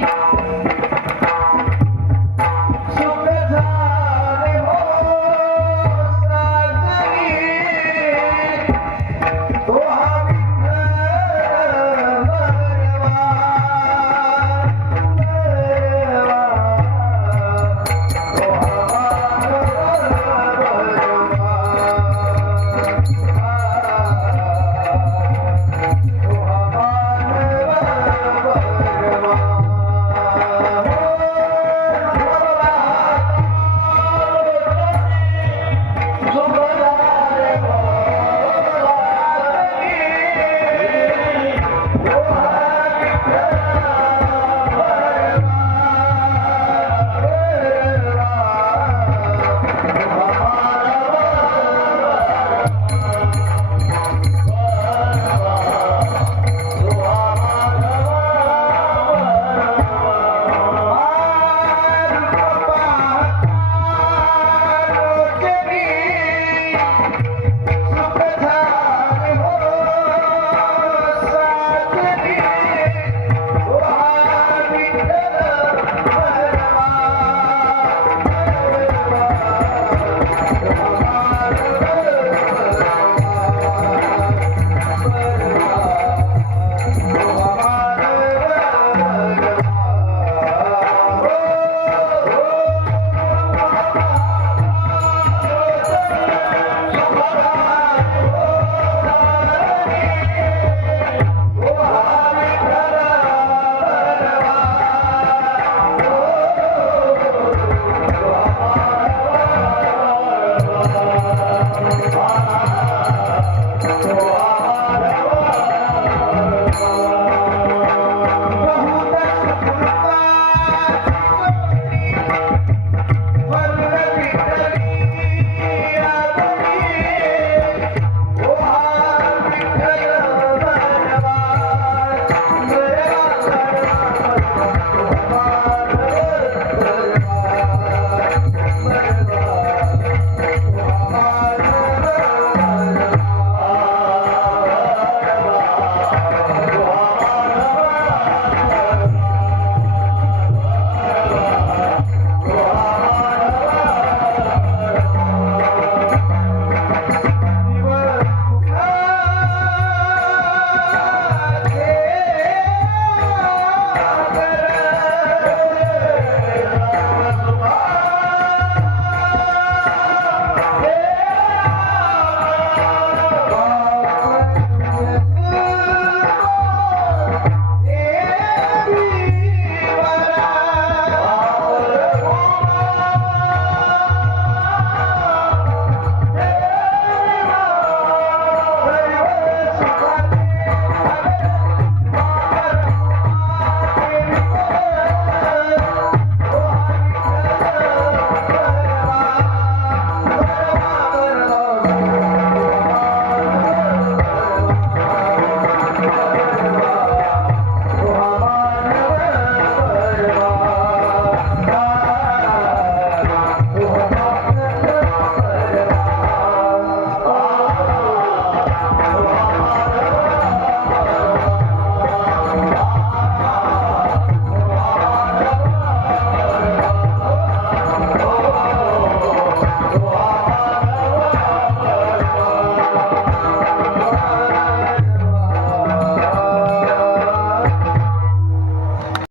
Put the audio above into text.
Música